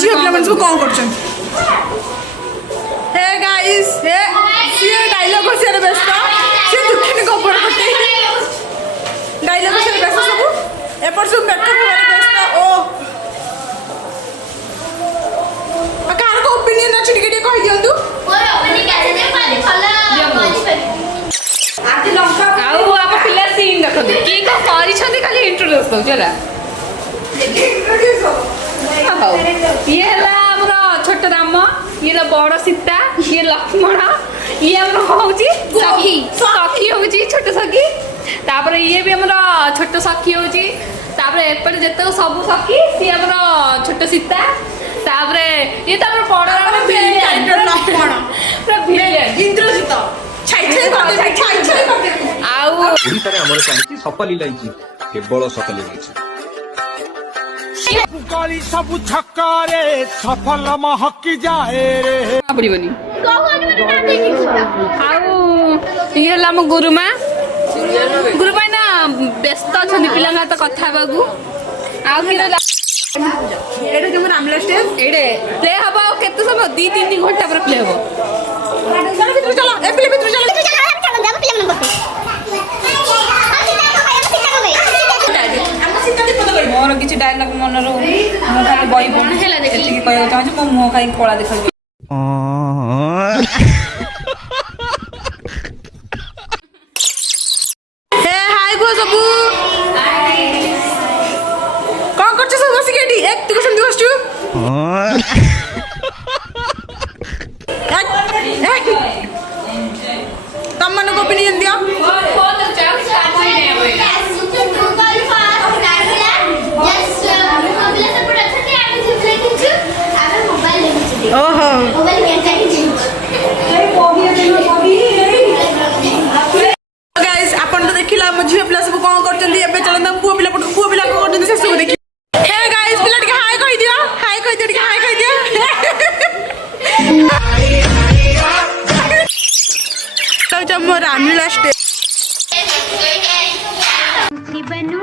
झील पिला मन सब कौन करछन हे गाइस हे सी डायलॉग से व्यस्त से दुखिन गोबर कटे डायलॉग से व्यस्त सब एपर सब मेकअप व्यस्त ओ कार को ओपिनियन अछि टिके टिके कहि दियंतु मोर ओपिनियन कैसे दे पाली फला आज लंका आउ आप पिला सीन देखो की को करि छथि खाली इंट्रोड्यूस दो चला इंट्रोड्यूस हो ये हला हमर छोट राम ये बड़ सीता ये लक्ष्मण ये हमर होउची सखी सखी होउची छोट सखी तापर ये भी हमर छोट सखी होउची तापर एपटे जते सब सखी सी हमर छोट सीता तापर ये त हमर बड़ राम कैरेक्टर लक्ष्मण पूरा विलेन इंद्रजित छाई छाई करते आउ ओडिसा रे हमर चालिछि सफली लाइछि केवल सफली लाइछि गली सब छक्कारे सफल महकी जाए रे पड़िबनी कहन में ना देखि आउ ये हला हम गुरुमा गुरुमा ना व्यस्त छथि पिलांगा त कथा बागु आउ कि एटा के रामला स्टेज एडे प्ले हबो केते समय 2-3 घंटा पर प्ले हबो चलो भीतर चलो ए पिले भीतर चलो मोर किछि डायलॉग मन रो मो खाली बई बन हेला देखि कि कहय चाहछु मो मुह काई कोला देखल हे हाय गो सबू कौन करछ सब बसी केडी एक तू समझ बसछु तम मन को ओपिनियन दियो ओहो गाइस अपन तो देखिला हम झियो पिला सब कोन करचंदी एबे चलन हम पुओ पिला को करचंदी से सब देखि हे गाइस पिला के हाय कहि दियो हाय कहि दियो के हाय कहि दियो तो जब मोर रामलीला स्टेज बनू